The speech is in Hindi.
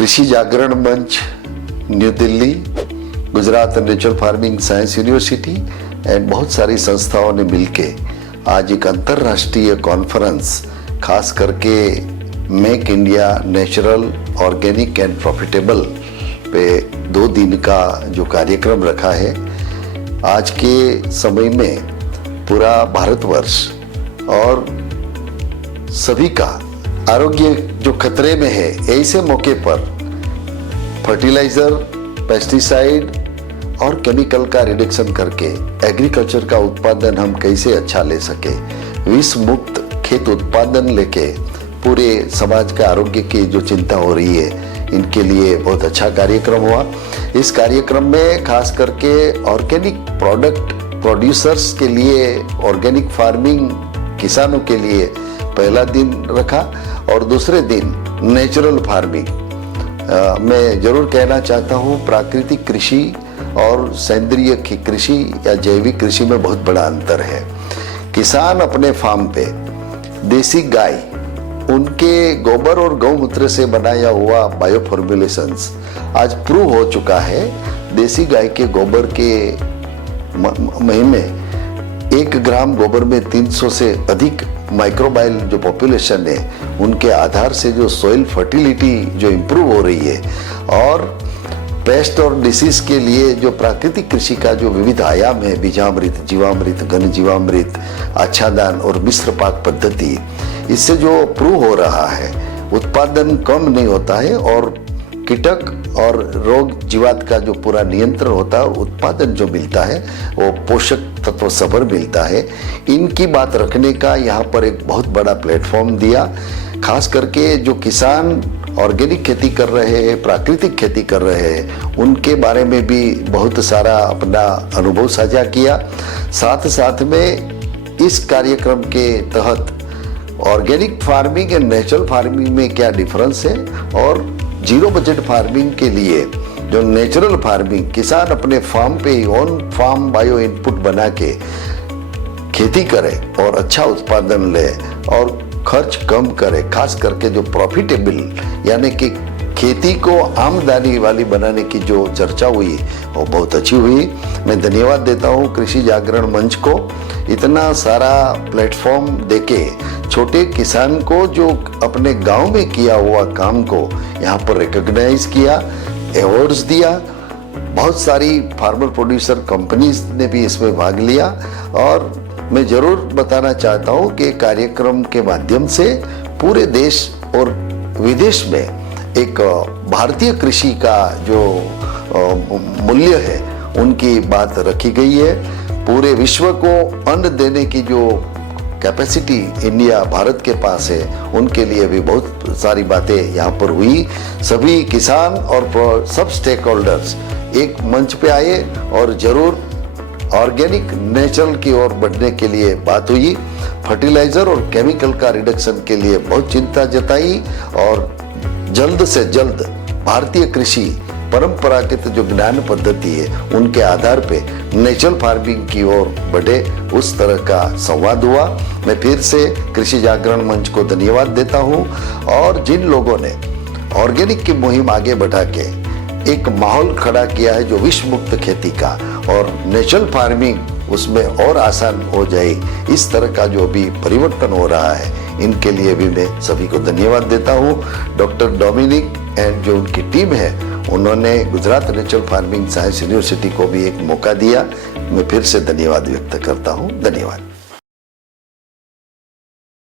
कृषि जागरण मंच, new Delhi, Gujarat natural farming science university and बहुत सारी संस्थाओं ने मिलके आज एक अंतर्राष्ट्रीय कॉन्फ्रेंस खास करके make India natural, organic and profitable पे 2 दिन का जो कार्यक्रम रखा है। आज के समय में पूरा भारतवर्ष और सभी का आरोग्य जो खतरे में है, ऐसे मौके पर फर्टिलाइजर, पेस्टिसाइड और केमिकल का रिडक्शन करके एग्रीकल्चर का उत्पादन हम कैसे अच्छा ले सके, विष मुक्त खेत उत्पादन लेके पूरे समाज का आरोग्य की जो चिंता हो रही है, इनके लिए बहुत अच्छा कार्यक्रम हुआ। इस कार्यक्रम में खास करके ऑर्गेनिक प्रोडक्ट प्रोड्यूसर्स के लिए, ऑर्गेनिक फार्मिंग किसानों के लिए पहला दिन रखा और दूसरे दिन नेचुरल फार्मिंग। मैं जरूर कहना चाहता हूँ, प्राकृतिक कृषि और सेंद्रीय कृषि या जैविक कृषि में बहुत बड़ा अंतर है। किसान अपने फार्म पे देसी गाय, उनके गोबर और गौमूत्र से बनाया हुआ बायो फॉर्मुलेशंस आज प्रूव हो चुका है। देसी गाय के गोबर के महीने 1 ग्राम गोबर में 300 से अधिक माइक्रोबायल जो पॉपुलेशन है, उनके आधार से जो सॉइल फर्टिलिटी जो इम्प्रूव हो रही है और पेस्ट और डिसीज के लिए जो प्राकृतिक कृषि का जो विविध आयाम है, बीजामृत, जीवामृत, घन जीवामृत, आच्छादन और मिश्र पाक पद्धति, इससे जो प्रूव हो रहा है उत्पादन कम नहीं होता है और कीटक और रोग जीवात का जो पूरा नियंत्रण होता है, उत्पादन जो मिलता है वो पोषक तत्व सभर मिलता है। इनकी बात रखने का यहाँ पर एक बहुत बड़ा प्लेटफॉर्म दिया। खास करके जो किसान ऑर्गेनिक खेती कर रहे हैं, प्राकृतिक खेती कर रहे हैं, उनके बारे में भी बहुत सारा अपना अनुभव साझा किया। साथ साथ में इस कार्यक्रम के तहत organic farming and natural farming में क्या डिफरेंस है और जीरो बजट फार्मिंग के लिए जो नेचुरल फार्मिंग, किसान अपने फार्म पे ही ऑन फार्म बायो इनपुट बना के खेती करे और अच्छा उत्पादन ले और खर्च कम करे, खास करके जो प्रॉफिटेबल यानी कि खेती को आमदनी वाली बनाने की जो चर्चा हुई वो बहुत अच्छी हुई। मैं धन्यवाद देता हूँ कृषि जागरण मंच को, इतना सारा प्लेटफॉर्म देके छोटे किसान को जो अपने गांव में किया हुआ काम को यहाँ पर रिकॉग्नाइज किया, अवार्ड्स दिया। बहुत सारी फार्मर प्रोड्यूसर कंपनीज ने भी इसमें भाग लिया और मैं जरूर बताना चाहता हूँ कि कार्यक्रम के माध्यम से पूरे देश और विदेश में एक भारतीय कृषि का जो मूल्य है उनकी बात रखी गई है। पूरे विश्व को अन्न देने की जो कैपेसिटी इंडिया, भारत के पास है, उनके लिए भी बहुत सारी बातें यहाँ पर हुई। सभी किसान और सब स्टेक होल्डर्स एक मंच पे आए और जरूर ऑर्गेनिक नेचुरल की ओर बढ़ने के लिए बात हुई। फर्टिलाइजर और केमिकल का रिडक्शन के लिए बहुत चिंता जताई और जल्द से जल्द भारतीय कृषि परंपरागत जो ज्ञान पद्धति है उनके आधार पे नेचुरल फार्मिंग की ओर बढ़े, उस तरह का संवाद हुआ। मैं फिर से कृषि जागरण मंच को धन्यवाद देता हूँ और जिन लोगों ने ऑर्गेनिक की मुहिम आगे बढ़ा के एक माहौल खड़ा किया है जो विष मुक्त खेती का और नेचुरल फार्मिंग उसमें और आसान हो जाए, इस तरह का जो भी परिवर्तन हो रहा है, इनके लिए भी मैं सभी को धन्यवाद देता हूँ। डॉक्टर डोमिनिक एंड जो उनकी टीम है, उन्होंने Gujarat natural farming science university को भी एक मौका दिया। मैं फिर से धन्यवाद व्यक्त करता हूँ। धन्यवाद।